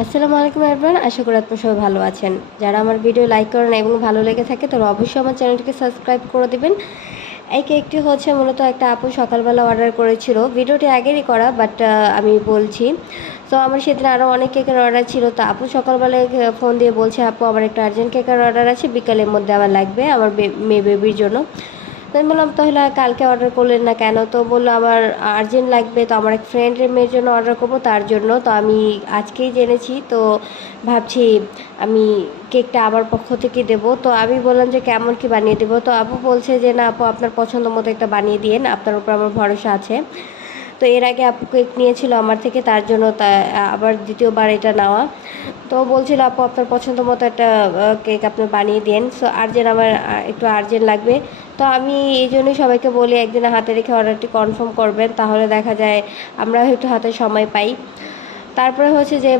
আসসালামু আলাইকুম এভরিওয়ান, আশা করি আপনারা সবাই ভালো আছেন। যারা আমার ভিডিও লাইক করেন এবং ভালো লেগে থাকে তারা অবশ্যই আমার চ্যানেলটিকে সাবস্ক্রাইব করে দিবেন। এই কেকটি হচ্ছে মূলত একটা আপু সকালবেলা অর্ডার করেছিল, ভিডিওটি আগেরই করা বাট আমি বলছি। তো আমার সেদিন আরও অনেক কেকের অর্ডার ছিল, তো আপু সকালবেলায় ফোন দিয়ে বলছে আপু আমার একটা আর্জেন্ট কেকের অর্ডার আছে, বিকালের মধ্যে আমার লাগবে আমার মেয়ে বেবির জন্য। তো আমি বললাম তাহলে কালকে অর্ডার করলেন না কেন? তো বললো আমার আর্জেন্ট লাগবে, তো আমার এক ফ্রেন্ডের মেয়ের জন্য অর্ডার করবো তার জন্য। তো আমি আজকেই জেনেছি, তো ভাবছি আমি কেকটা আমার পক্ষ থেকে দেবো। তো আমি বললাম যে কেমন কি বানিয়ে দেবো? তো আপু বলছে যে না আপু আপনার পছন্দ মতো একটা বানিয়ে দিয়েন, আপনার উপর আমার ভরসা আছে। তো এর আগে আপু কেক নিয়েছিল আমার থেকে, তার জন্য তা আবার দ্বিতীয়বার এটা নেওয়া। তো বলছিল আপু আপনার পছন্দ মতো একটা কেক আপনি বানিয়ে দিন। সো আর্জেন্ট আমার একটু আর্জেন্ট লাগবে। তো আমি এই জন্যই সবাইকে বলি একদিন হাতে রেখে অর্ডারটি কনফার্ম করবেন, তাহলে দেখা যায় আমরা হয়তো হাতে সময় পাই। তারপরে হচ্ছে যে